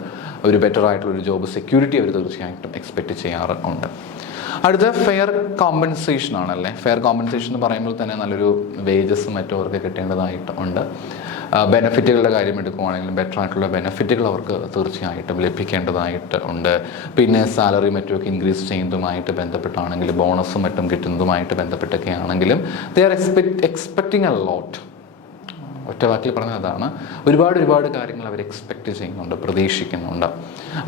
ഒരു ബെറ്റർ ആയിട്ടുള്ളൊരു ജോബ് സെക്യൂരിറ്റി അവർ തീർച്ചയായിട്ടും എക്സ്പെക്റ്റ് ചെയ്യാറുണ്ട്. അടുത്ത ഫെയർ കോമ്പൻസേഷൻ ആണല്ലേ. ഫെയർ കോമ്പൻസേഷൻ എന്ന് പറയുമ്പോൾ തന്നെ നല്ലൊരു വേജസ് മറ്റും അവർക്ക് കിട്ടേണ്ടതായിട്ട് ഉണ്ട്. ബെനഫിറ്റുകളുടെ കാര്യം എടുക്കുകയാണെങ്കിലും ബെറ്റർ ആയിട്ടുള്ള ബെനഫിറ്റുകൾ അവർക്ക് തീർച്ചയായിട്ടും ലഭിക്കേണ്ടതായിട്ട് ഉണ്ട്. പിന്നെ സാലറി മറ്റുമൊക്കെ ഇൻക്രീസ് ചെയ്യുന്നതുമായിട്ട് ബന്ധപ്പെട്ടാണെങ്കിൽ ബോണസും മറ്റും കിട്ടുന്നതുമായിട്ട് ബന്ധപ്പെട്ടൊക്കെ ആണെങ്കിലും they are expecting a lot. ഒറ്റ വാക്കിൽ പറഞ്ഞാൽ അതാണ്. ഒരുപാട് കാര്യങ്ങൾ അവർ എക്സ്പെക്റ്റ് ചെയ്യുന്നുണ്ട്, പ്രതീക്ഷിക്കുന്നുണ്ട്.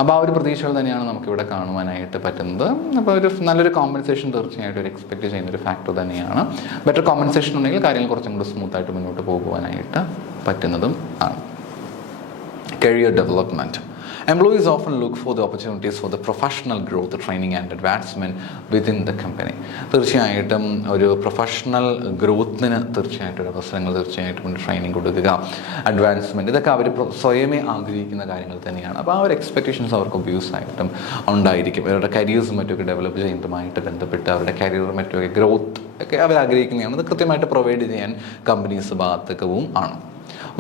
അപ്പോൾ ആ ഒരു പ്രതീക്ഷകൾ തന്നെയാണ് നമുക്കിവിടെ കാണുവാനായിട്ട് പറ്റുന്നത്. അപ്പോൾ ഒരു നല്ലൊരു കോമ്പൻസേഷൻ തീർച്ചയായിട്ടും ഒരു എക്സ്പെക്റ്റ് ചെയ്യുന്ന ഒരു ഫാക്ടർ തന്നെയാണ്. ബെറ്റർ കോമ്പൻസേഷൻ ഉണ്ടെങ്കിൽ കാര്യങ്ങൾ കുറച്ചും കൂടി സ്മൂത്തായിട്ട് മുന്നോട്ട് പോകുവാനായിട്ട് പറ്റുന്നതും ആണ്. Career development. Employees often look for the opportunities for the professional growth, training and advancement within the company. തീർച്ചയായിട്ടും ഒരു പ്രൊഫഷണൽ ഗ്രോത്തിന് തീർച്ചയായിട്ടും ഒരു അവസരങ്ങൾ, തീർച്ചയായിട്ടും ട്രെയിനിങ് കൊടുക്കുക, അഡ്വാൻസ്മെൻറ്റ്, ഇതൊക്കെ അവർ സ്വയമേ ആഗ്രഹിക്കുന്ന കാര്യങ്ങൾ തന്നെയാണ്. അപ്പോൾ ആ ഒരു എക്സ്പെക്റ്റേഷൻസ് അവർക്ക് ഒബ്യൂസ് ആയിട്ടും ഉണ്ടായിരിക്കും. അവരുടെ കരിയേഴ്സും മറ്റൊക്കെ ഡെവലപ്പ് ചെയ്യുന്നതുമായിട്ട് ബന്ധപ്പെട്ട് അവരുടെ കരിയർ മറ്റൊക്കെ ഗ്രോത്ത് ഒക്കെ അവർ ആഗ്രഹിക്കുന്നതാണ്. അത് കൃത്യമായിട്ട് പ്രൊവൈഡ് ചെയ്യാൻ കമ്പനീസ് ബാധകവും ആണ്.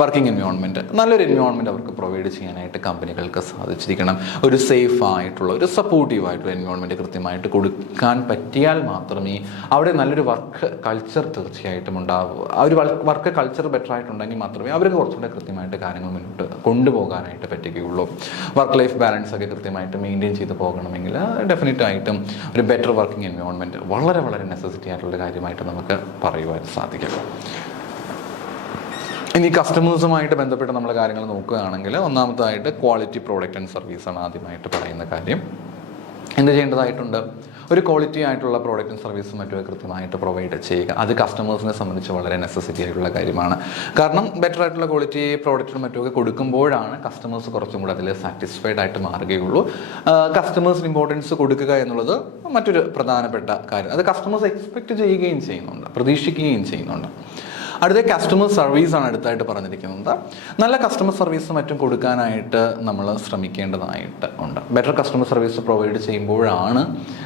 വർക്കിംഗ് എൻവയോൺമെൻറ്റ്, നല്ലൊരു എൻവയോൺമെൻറ്റ് അവർക്ക് പ്രൊവൈഡ് ചെയ്യാനായിട്ട് കമ്പനികൾക്ക് സാധിച്ചിരിക്കണം. ഒരു സേഫ് ആയിട്ടുള്ള, ഒരു സപ്പോർട്ടീവായിട്ടുള്ള എൻവയോൺമെൻറ്റ് കൃത്യമായിട്ട് കൊടുക്കാൻ പറ്റിയാൽ മാത്രമേ അവിടെ നല്ലൊരു വർക്ക് കൾച്ചർ തീർച്ചയായിട്ടും ഉണ്ടാവൂ. ആ ഒരു വർക്ക് കൾച്ചർ ബെറ്റർ ആയിട്ടുണ്ടെങ്കിൽ മാത്രമേ അവർക്ക് കുറച്ചുകൂടെ കൃത്യമായിട്ട് കാര്യങ്ങൾ മുന്നോട്ട് കൊണ്ടുപോകാനായിട്ട് പറ്റുകയുള്ളൂ. വർക്ക് ലൈഫ് ബാലൻസ് ഒക്കെ കൃത്യമായിട്ട് മെയിൻറ്റെയിൻ ചെയ്ത് പോകണമെങ്കിൽ ഡെഫിനറ്റായിട്ടും ഒരു ബെറ്റർ വർക്കിംഗ് എൻവയോൺമെൻറ്റ് വളരെ നെസസിറ്റി ആയിട്ടുള്ള കാര്യമായിട്ട് നമുക്ക് പറയുവാൻ സാധിക്കും. ഇനി കസ്റ്റമേഴ്സുമായിട്ട് ബന്ധപ്പെട്ട് നമ്മൾ കാര്യങ്ങൾ നോക്കുകയാണെങ്കിൽ ഒന്നാമതായിട്ട് ക്വാളിറ്റി പ്രോഡക്റ്റ് ആൻഡ് സർവീസാണ് ആദ്യമായിട്ട് പറയുന്ന കാര്യം. എന്ത് ചെയ്യേണ്ടതായിട്ടുണ്ട്? ഒരു ക്വാളിറ്റി ആയിട്ടുള്ള പ്രോഡക്റ്റും സർവീസും മറ്റും കൃത്യമായിട്ട് പ്രൊവൈഡ് ചെയ്യുക. അത് കസ്റ്റമേഴ്സിനെ സംബന്ധിച്ച് വളരെ നെസസിറ്റി ആയിട്ടുള്ള കാര്യമാണ്. കാരണം ബെറ്റർ ആയിട്ടുള്ള ക്വാളിറ്റി പ്രോഡക്റ്റും മറ്റുമൊക്കെ കൊടുക്കുമ്പോഴാണ് കസ്റ്റമേഴ്സ് കുറച്ചും കൂടെ അതിൽ സാറ്റിസ്ഫൈഡ് ആയിട്ട് മാറുകയുള്ളൂ. കസ്റ്റമേഴ്സിന് ഇമ്പോർട്ടൻസ് കൊടുക്കുക എന്നുള്ളത് മറ്റൊരു പ്രധാനപ്പെട്ട കാര്യം. അത് കസ്റ്റമേഴ്സ് എക്സ്പെക്റ്റ് ചെയ്യുകയും ചെയ്യുന്നുണ്ട്, പ്രതീക്ഷിക്കുകയും ചെയ്യുന്നുണ്ട്. അടുത്ത കസ്റ്റമർ സർവീസാണ് അടുത്തായിട്ട് പറഞ്ഞിരിക്കുന്നത്. നല്ല കസ്റ്റമർ സർവീസ് മറ്റും കൊടുക്കാനായിട്ട് നമ്മൾ ശ്രമിക്കേണ്ടതായിട്ട് ഉണ്ട്. ബെറ്റർ കസ്റ്റമർ സർവീസ് പ്രൊവൈഡ് ചെയ്യുമ്പോഴാണ്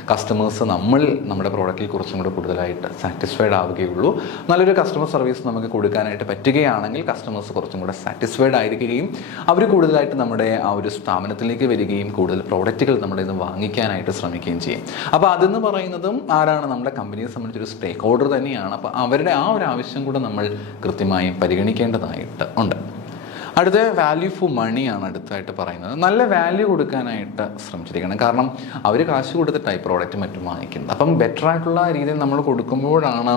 കസ്റ്റമേഴ്സ് നമ്മുടെ പ്രോഡക്റ്റിൽ കുറച്ചും കൂടെ കൂടുതലായിട്ട് സാറ്റിസ്ഫൈഡ് ആവുകയുള്ളൂ. നല്ലൊരു കസ്റ്റമർ സർവീസ് നമുക്ക് കൊടുക്കാനായിട്ട് പറ്റുകയാണെങ്കിൽ കസ്റ്റമേഴ്സ് കുറച്ചും കൂടെ സാറ്റിസ്ഫൈഡ് ആയിരിക്കുകയും അവർ കൂടുതലായിട്ട് നമ്മുടെ ആ ഒരു സ്ഥാപനത്തിലേക്ക് വരികയും കൂടുതൽ പ്രോഡക്റ്റുകൾ നമ്മുടെ ഇത് വാങ്ങിക്കാനായിട്ട് ശ്രമിക്കുകയും ചെയ്യും. അപ്പോൾ അതെന്ന് പറയുന്നതും ആരാണ്? നമ്മുടെ കമ്പനിയെ സംബന്ധിച്ചൊരു സ്റ്റേക്ക് ഹോൾഡർ തന്നെയാണ്. അപ്പോൾ അവരുടെ ആ ഒരു ആവശ്യം കൂടെ നമ്മൾ കൃത്യമായും പരിഗണിക്കേണ്ടതായിട്ട് ഉണ്ട്. അടുത്ത വാല്യൂ ഫോർ മണിയാണ് അടുത്തായിട്ട് പറയുന്നത്. നല്ല വാല്യൂ കൊടുക്കാനായിട്ട് ശ്രമിച്ചിരിക്കണം. കാരണം അവർ കാശ് കൊടുത്തിട്ടായി പ്രോഡക്റ്റ് മറ്റും വാങ്ങിക്കുന്നത്. അപ്പം ബെറ്റർ ആയിട്ടുള്ള രീതിയിൽ നമ്മൾ കൊടുക്കുമ്പോഴാണ്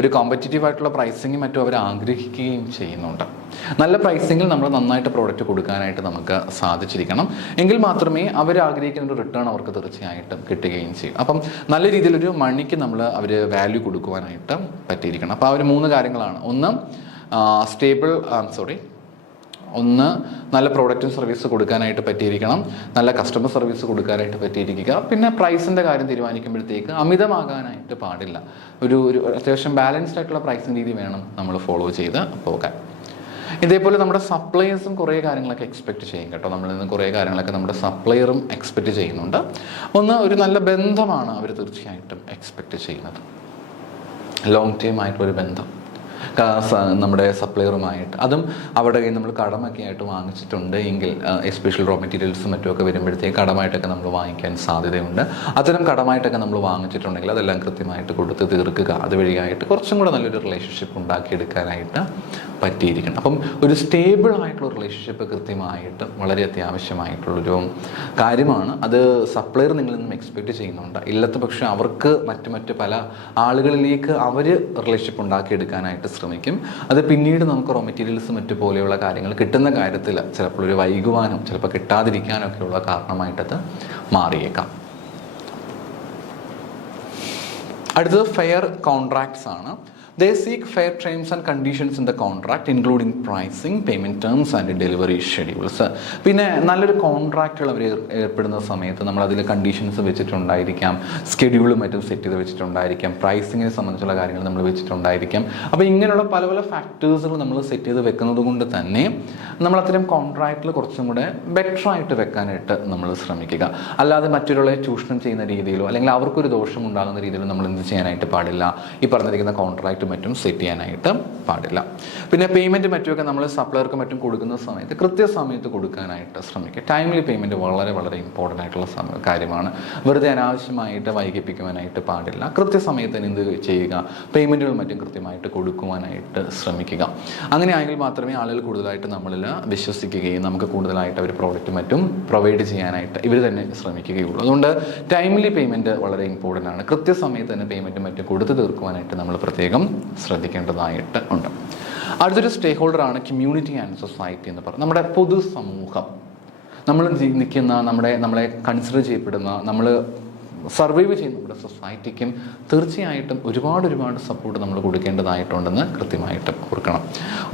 ഒരു കോമ്പറ്റീറ്റീവ് ആയിട്ടുള്ള പ്രൈസിങ് മറ്റും അവർ ആഗ്രഹിക്കുകയും ചെയ്യുന്നുണ്ട്. നല്ല പ്രൈസിങ്ങിൽ നമ്മൾ നന്നായിട്ട് പ്രോഡക്റ്റ് കൊടുക്കാനായിട്ട് നമുക്ക് സാധിച്ചിരിക്കണം. എങ്കിൽ മാത്രമേ അവർ ആഗ്രഹിക്കുന്ന ഒരു റിട്ടേൺ അവർക്ക് തീർച്ചയായിട്ടും കിട്ടുകയും ചെയ്യും. അപ്പം നല്ല രീതിയിലൊരു മണിക്ക് അവർ വാല്യൂ കൊടുക്കുവാനായിട്ട് പറ്റിയിരിക്കണം. അപ്പോൾ ആ ഒരു 3 കാര്യങ്ങളാണ്. ഒന്ന് നല്ല പ്രോഡക്റ്റും സർവീസ് കൊടുക്കാനായിട്ട് പറ്റിയിരിക്കണം, നല്ല കസ്റ്റമർ സർവീസ് കൊടുക്കാനായിട്ട് പറ്റിയിരിക്കുക, പിന്നെ പ്രൈസിൻ്റെ കാര്യം തീരുമാനിക്കുമ്പോഴത്തേക്ക് അമിതമാകാനായിട്ട് പാടില്ല. ഒരു അത്യാവശ്യം ബാലൻസ്ഡ് ആയിട്ടുള്ള പ്രൈസിങ് രീതി വേണം നമ്മൾ ഫോളോ ചെയ്ത് പോകാൻ. ഇതേപോലെ നമ്മുടെ സപ്ലയേഴ്സും കുറേ കാര്യങ്ങളൊക്കെ എക്സ്പെക്റ്റ് ചെയ്യും കേട്ടോ. നമ്മളിൽ നിന്ന് കുറേ കാര്യങ്ങളൊക്കെ നമ്മുടെ സപ്ലയറും എക്സ്പെക്റ്റ് ചെയ്യുന്നുണ്ട്. ഒരു നല്ല ബന്ധമാണ് അവർ തീർച്ചയായിട്ടും എക്സ്പെക്റ്റ് ചെയ്യുന്നത്. ലോങ് ടൈം ആയിട്ടൊരു ബന്ധം നമ്മുടെ സപ്ലയറുമായിട്ട്, അതും അവരുടെ കയ്യിൽ നമ്മൾ കടമൊക്കെ ആയിട്ട് വാങ്ങിച്ചിട്ടുണ്ട് എങ്കിൽ, എസ്പെഷ്യൽ റോ മെറ്റീരിയൽസും മറ്റുമൊക്കെ വരുമ്പോഴത്തേക്ക് കടമായിട്ടൊക്കെ നമ്മൾ വാങ്ങിക്കാൻ സാധ്യതയുണ്ട്. അത്തരം കടമായിട്ടൊക്കെ നമ്മൾ വാങ്ങിച്ചിട്ടുണ്ടെങ്കിൽ അതെല്ലാം കൃത്യമായിട്ട് കൊടുത്ത് തീർക്കുക. അതുവഴിയായിട്ട് കുറച്ചും കൂടെ നല്ലൊരു റിലേഷൻഷിപ്പ് ഉണ്ടാക്കിയെടുക്കാനായിട്ട് പറ്റിയിരിക്കണം. അപ്പം ഒരു സ്റ്റേബിൾ ആയിട്ടുള്ള റിലേഷൻഷിപ്പ് കൃത്യമായിട്ട് വളരെ അത്യാവശ്യമായിട്ടുള്ളൊരു കാര്യമാണ്. അത് സപ്ലയർ നിങ്ങളിൽ നിന്നും എക്സ്പെക്റ്റ് ചെയ്യുന്നുണ്ട്. ഇല്ലത്തെ പക്ഷേ അവർക്ക് മറ്റ് പല ആളുകളിലേക്ക് അവർ റിലേഷൻഷിപ്പ് ഉണ്ടാക്കിയെടുക്കാനായിട്ട് ശ്രമിക്കും. അത് പിന്നീട് നമുക്ക് റോ മെറ്റീരിയൽസ് മറ്റു പോലെയുള്ള കാര്യങ്ങൾ കിട്ടുന്ന കാര്യത്തിൽ ചിലപ്പോൾ ഒരു വൈകുവാനും ചിലപ്പോൾ കിട്ടാതിരിക്കാനും ഒക്കെയുള്ള കാരണമായിട്ടത് മാറിയേക്കാം. അടുത്തത് ഫെയർ കോൺട്രാക്ട്സ് ആണ്. They seek fair terms and conditions in the contract, including pricing, payment terms and delivery schedules. പിന്നെ നല്ലൊരു കോൺട്രാക്റ്റുകൾ അവർ ഏർപ്പെടുന്ന സമയത്ത് നമ്മൾ അതിൽ കണ്ടീഷൻസ് വെച്ചിട്ടുണ്ടായിരിക്കാം, സ്കെഡ്യൂളും മറ്റും സെറ്റ് ചെയ്ത് വെച്ചിട്ടുണ്ടായിരിക്കാം, പ്രൈസിങ്ങിനെ സംബന്ധിച്ചുള്ള കാര്യങ്ങൾ നമ്മൾ വെച്ചിട്ടുണ്ടായിരിക്കാം. അപ്പോൾ ഇങ്ങനെയുള്ള പല ഫാക്ടേഴ്സുകൾ നമ്മൾ സെറ്റ് ചെയ്ത് വെക്കുന്നത് കൊണ്ട് തന്നെ നമ്മൾ അത്തരം കോൺട്രാക്റ്റിൽ കുറച്ചും കൂടെ ബെറ്റർ ആയിട്ട് വെക്കാനായിട്ട് നമ്മൾ ശ്രമിക്കുക. അല്ലാതെ മറ്റൊരാളെ ചൂഷണം ചെയ്യുന്ന രീതിയിലോ അല്ലെങ്കിൽ അവർക്കൊരു ദോഷം ഉണ്ടാകുന്ന രീതിയിലോ നമ്മൾ എന്ത് ചെയ്യാനായിട്ട് പാടില്ല. ഈ പറഞ്ഞിരിക്കുന്ന കോൺട്രാക്റ്റ് മറ്റും സെറ്റ് ചെയ്യാനായിട്ട് പാടില്ല. പിന്നെ പേയ്മെൻറ്റ് മറ്റുമൊക്കെ നമ്മൾ സപ്ലയർക്ക് മറ്റും കൊടുക്കുന്ന സമയത്ത് കൃത്യസമയത്ത് കൊടുക്കാനായിട്ട് ശ്രമിക്കുക. ടൈംലി പേയ്മെൻറ്റ് വളരെ ഇമ്പോർട്ടൻ്റ് ആയിട്ടുള്ള കാര്യമാണ്. വെറുതെ അനാവശ്യമായിട്ട് വൈകിപ്പിക്കുവാനായിട്ട് പാടില്ല. കൃത്യസമയത്ത് എന്ത് ചെയ്യുക, പേയ്മെൻറ്റുകൾ മറ്റും കൃത്യമായിട്ട് കൊടുക്കുവാനായിട്ട് ശ്രമിക്കുക. അങ്ങനെയാണെങ്കിൽ മാത്രമേ ആളുകൾ കൂടുതലായിട്ട് നമ്മളിൽ വിശ്വസിക്കുകയും നമുക്ക് കൂടുതലായിട്ട് അവർ പ്രോഡക്റ്റ് മറ്റും പ്രൊവൈഡ് ചെയ്യാനായിട്ട് ഇവർ തന്നെ ശ്രമിക്കുകയുള്ളൂ. അതുകൊണ്ട് ടൈംലി പേയ്മെൻറ്റ് വളരെ ഇമ്പോർട്ടൻ്റ് ആണ്. കൃത്യസമയത്ത് തന്നെ പേയ്മെൻറ്റ് മറ്റും കൊടുത്തു തീർക്കുവാനായിട്ട് നമ്മൾ പ്രത്യേകം ശ്രദ്ധിക്കേണ്ടതായിട്ട് ഉണ്ട്. അടുത്തൊരു സ്റ്റേക്ക് ഹോൾഡറാണ് കമ്മ്യൂണിറ്റി ആൻഡ് സൊസൈറ്റി എന്ന് പറയുന്നത്. നമ്മുടെ പൊതുസമൂഹം, നമ്മൾ നിൽക്കുന്ന, നമ്മളെ കൺസിഡർ ചെയ്യപ്പെടുന്ന, നമ്മൾ സർവൈവ് ചെയ്യുന്ന നമ്മുടെ സൊസൈറ്റിക്കും തീർച്ചയായിട്ടും ഒരുപാട് സപ്പോർട്ട് നമ്മൾ കൊടുക്കേണ്ടതായിട്ടുണ്ടെന്ന് കൃത്യമായിട്ട് ഓർക്കണം.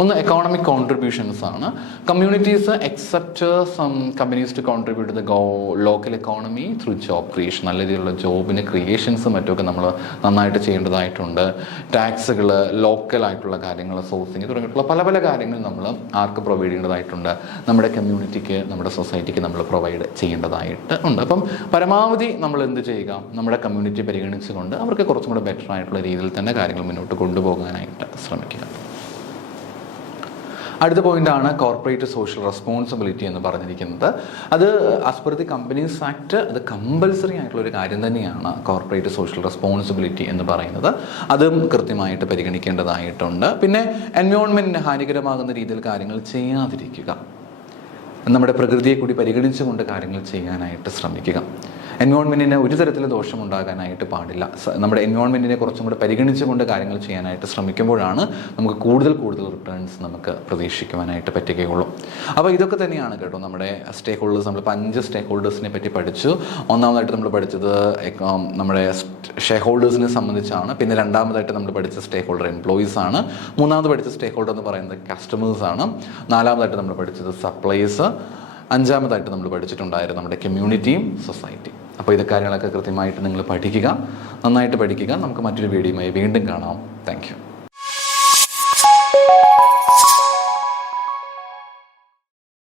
ഒന്ന് എക്കോണമിക് കോൺട്രിബ്യൂഷൻസ് ആണ്. Communities expect some companies to contribute the local economy through job creation. നല്ല രീതിയിലുള്ള ജോബിന് ക്രിയേഷൻസും മറ്റുമൊക്കെ നമ്മൾ നന്നായിട്ട് ചെയ്യേണ്ടതായിട്ടുണ്ട്. ടാക്സുകൾ, ലോക്കലായിട്ടുള്ള കാര്യങ്ങൾ, സോഴ്സിങ് തുടങ്ങിയിട്ടുള്ള പല കാര്യങ്ങൾ നമ്മൾ ആർക്ക് പ്രൊവൈഡ് ചെയ്യേണ്ടതായിട്ടുണ്ട്? നമ്മുടെ കമ്മ്യൂണിറ്റിക്ക്, നമ്മുടെ സൊസൈറ്റിക്ക് നമ്മൾ പ്രൊവൈഡ് ചെയ്യേണ്ടതായിട്ട് ഉണ്ട്. അപ്പം പരമാവധി നമ്മൾ എന്ത് ചെയ്യുക? നമ്മുടെ കമ്മ്യൂണിറ്റി പരിഗണിച്ചുകൊണ്ട് അവർക്ക് കുറച്ചും കൂടെ ബെറ്റർ ആയിട്ടുള്ള രീതിയിൽ തന്നെ കാര്യങ്ങൾ മുന്നോട്ട് കൊണ്ടുപോകാനായിട്ട് ശ്രമിക്കുക. അടുത്ത പോയിന്റാണ് കോർപ്പറേറ്റ് സോഷ്യൽ റെസ്പോൺസിബിലിറ്റി എന്ന് പറഞ്ഞിരിക്കുന്നത്. അത് as per the companies act അത് കമ്പൽസറി ആയിട്ടുള്ള ഒരു കാര്യം തന്നെയാണ് കോർപ്പറേറ്റ് സോഷ്യൽ റെസ്പോൺസിബിലിറ്റി എന്ന് പറയുന്നത്. അതും കൃത്യമായിട്ട് പരിഗണിക്കേണ്ടതായിട്ടുണ്ട്. പിന്നെ എൻവയോൺമെൻറ്റിന് ഹാനികരമാകുന്ന രീതിയിൽ കാര്യങ്ങൾ ചെയ്യാതിരിക്കുക. നമ്മുടെ പ്രകൃതിയെ കൂടി പരിഗണിച്ചുകൊണ്ട് കാര്യങ്ങൾ ചെയ്യാനായിട്ട് ശ്രമിക്കുക. എൻവയോൺമെൻറ്റിന് ഒരു തരത്തിലും ദോഷമുണ്ടാകാനായിട്ട് പാടില്ല. നമ്മുടെ എൻവയോൺമെൻറ്റിനെ കുറച്ചും കൂടെ പരിഗണിച്ചുകൊണ്ട് കാര്യങ്ങൾ ചെയ്യാനായിട്ട് ശ്രമിക്കുമ്പോഴാണ് നമുക്ക് കൂടുതൽ റിട്ടേൺസ് നമുക്ക് പ്രതീക്ഷിക്കുവാനായിട്ട് പറ്റുകയുള്ളൂ. അപ്പോൾ ഇതൊക്കെ തന്നെയാണ് കേട്ടോ നമ്മുടെ സ്റ്റേക്ക് ഹോൾഡേഴ്സ്. നമ്മളിപ്പോൾ 5 സ്റ്റേക്ക് ഹോൾഡേഴ്സിനെ പറ്റി പഠിച്ചു. ഒന്നാമതായിട്ട് നമ്മൾ പഠിച്ചത് നമ്മുടെ ഷെയർ ഹോൾഡേഴ്സിനെ സംബന്ധിച്ചാണ്. പിന്നെ രണ്ടാമതായിട്ട് നമ്മൾ പഠിച്ച സ്റ്റേക്ക് ഹോൾഡർ എംപ്ലോയീസ് ആണ്. മൂന്നാമത് പഠിച്ച സ്റ്റേക്ക് ഹോൾഡർ എന്ന് പറയുന്നത് കസ്റ്റമേഴ്സ് ആണ്. നാലാമതായിട്ട് നമ്മൾ പഠിച്ചത് സപ്ലൈസ്. അഞ്ചാമതായിട്ട് നമ്മൾ പഠിച്ചിട്ടുണ്ടായിരുന്നു നമ്മുടെ കമ്മ്യൂണിറ്റിയും സൊസൈറ്റി. അപ്പോൾ ഇത് കാര്യങ്ങളൊക്കെ കൃത്യമായിട്ട് നിങ്ങൾ പഠിക്കുക, നന്നായിട്ട് പഠിക്കുക. നമുക്ക് മറ്റൊരു വീഡിയോയുമായി വീണ്ടും കാണാം. Thank you.